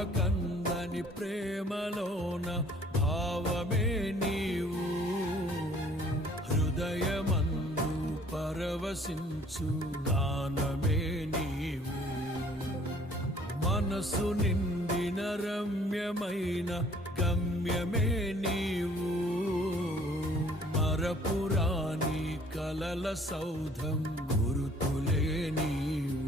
ఊహకందని ప్రేమలోన భావమే నీవు, హృదయమందు పరవశించు గానమే నీవు. మనసు నిండిన రమ్యమైన గమ్యమే నీవు, మరపురాని కలల సౌధం గురుతులే నీవు.